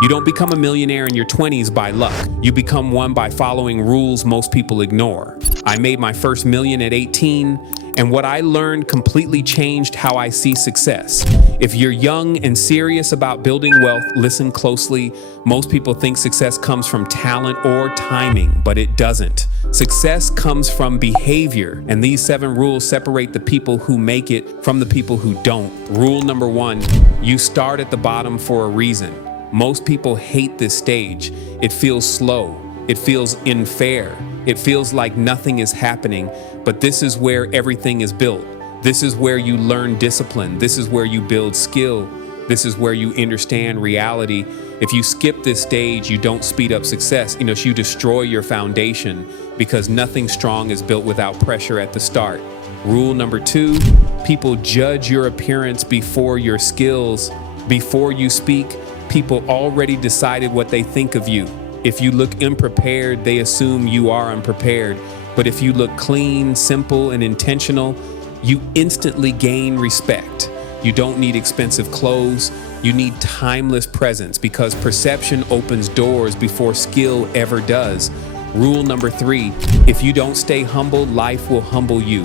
You don't become a millionaire in your 20s by luck. You become one by following rules most people ignore. I made my first million at 18, and what I learned completely changed how I see success. If you're young and serious about building wealth, listen closely. Most people think success comes from talent or timing, but it doesn't. Success comes from behavior, and these 7 rules separate the people who make it from the people who don't. Rule number 1, you start at the bottom for a reason. Most people hate this stage. It feels slow. It feels unfair. It feels like nothing is happening, but this is where everything is built. This is where you learn discipline. This is where you build skill. This is where you understand reality. If you skip this stage, you don't speed up success. You destroy your foundation because nothing strong is built without pressure at the start. Rule number 2, people judge your appearance before your skills. Before you speak, people already decided what they think of you. If you look unprepared, they assume you are unprepared. But if you look clean, simple, and intentional, you instantly gain respect. You don't need expensive clothes. You need timeless presence because perception opens doors before skill ever does. Rule number 3, if you don't stay humble, life will humble you.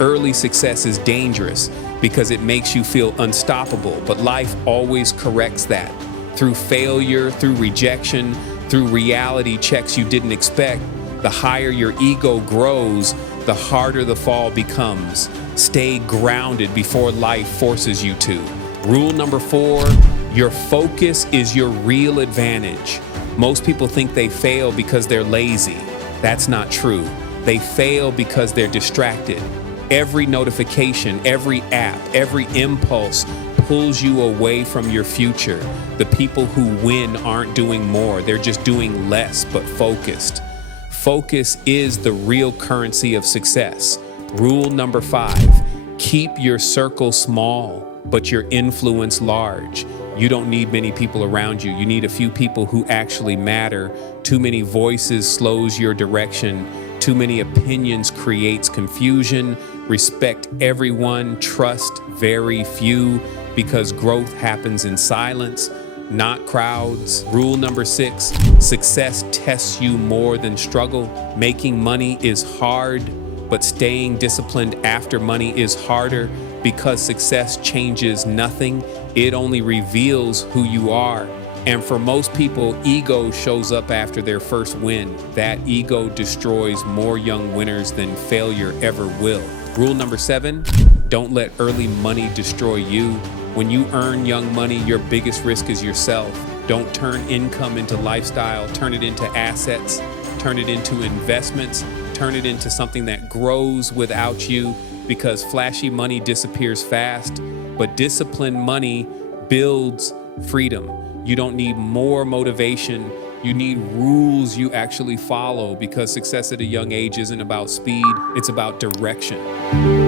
Early success is dangerous because it makes you feel unstoppable, but life always corrects that. Through failure, through rejection, through reality checks you didn't expect, the higher your ego grows, the harder the fall becomes. Stay grounded before life forces you to. Rule number 4, your focus is your real advantage. Most people think they fail because they're lazy. That's not true. They fail because they're distracted. Every notification, every app, every impulse pulls you away from your future. The people who win aren't doing more, they're just doing less but focused. Focus is the real currency of success. Rule number 5, keep your circle small, but your influence large. You don't need many people around you. You need a few people who actually matter. Too many voices slows your direction. Too many opinions creates confusion. Respect everyone, trust very few, because growth happens in silence, not crowds. Rule number 6, success tests you more than struggle. Making money is hard, but staying disciplined after money is harder because success changes nothing. It only reveals who you are. And for most people, ego shows up after their first win. That ego destroys more young winners than failure ever will. Rule number 7, don't let early money destroy you. When you earn young money, your biggest risk is yourself. Don't turn income into lifestyle, turn it into assets, turn it into investments, turn it into something that grows without you, because flashy money disappears fast, but disciplined money builds freedom. You don't need more motivation. You need rules you actually follow, because success at a young age isn't about speed, it's about direction.